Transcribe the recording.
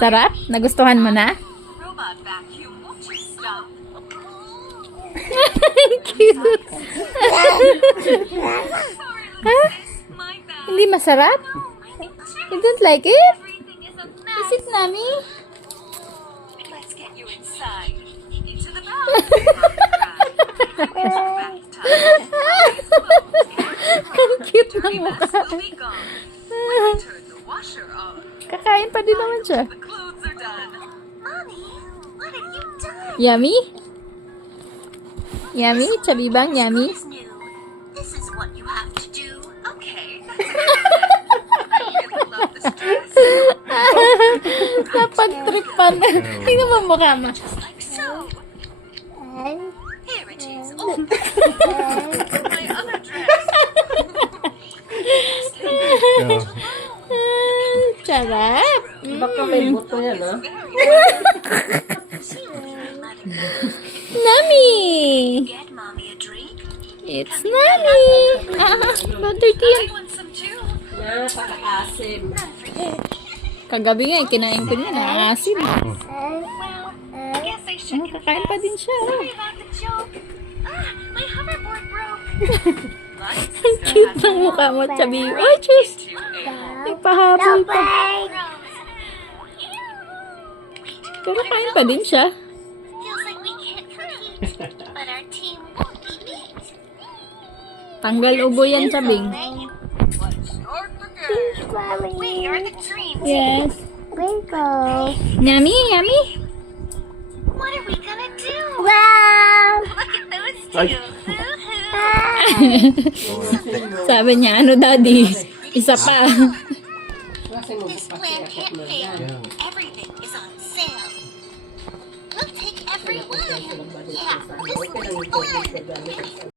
Sarap? Nagustuhan mo na? Cute. Ha? Hindi masarap? You don't like it? Is it Nami? Let's get you inside. Into the bath. Ang cute ng mukha. Will be gone. When we turn the washer on, Kakain pa din naman siya. the clothes are done. Mommy, what have you done? Yummy? Yummy? Chubby bang yummy? Is new. This is what you have to do. Okay. I love this dress. Napag-tripan. Tingnan mo ang mukha mo. Just like so. Here it is. Oh, my other dress. Sarap. Baka may buto yan, ha? Nami! Get mommy a drink. It's Nami! Butter tea. I want some too. Napaka-asim. Kagabi nga, kinain ko niya. Naasim. Well, I guess I should Kakain pa din siya. Sorry about the joke. My hoverboard broke. Ang cute ng mukha mo, Chubby. Ay, cheers! Nagpahabol pa. Pero kain pa din siya. Feels like we can't compete, but our team won't be beat. Tanggal ubo yan, Chabing. Let's start the game. We are the dream team. Yes. Yummy, yummy. What are we gonna do? Wow! Look at those Ay. two. Sabi niya, ano daddy? Isa pa. Kasi mo This plan can't fail. Everything is on sale. We'll take every one. Yeah, this one's fun.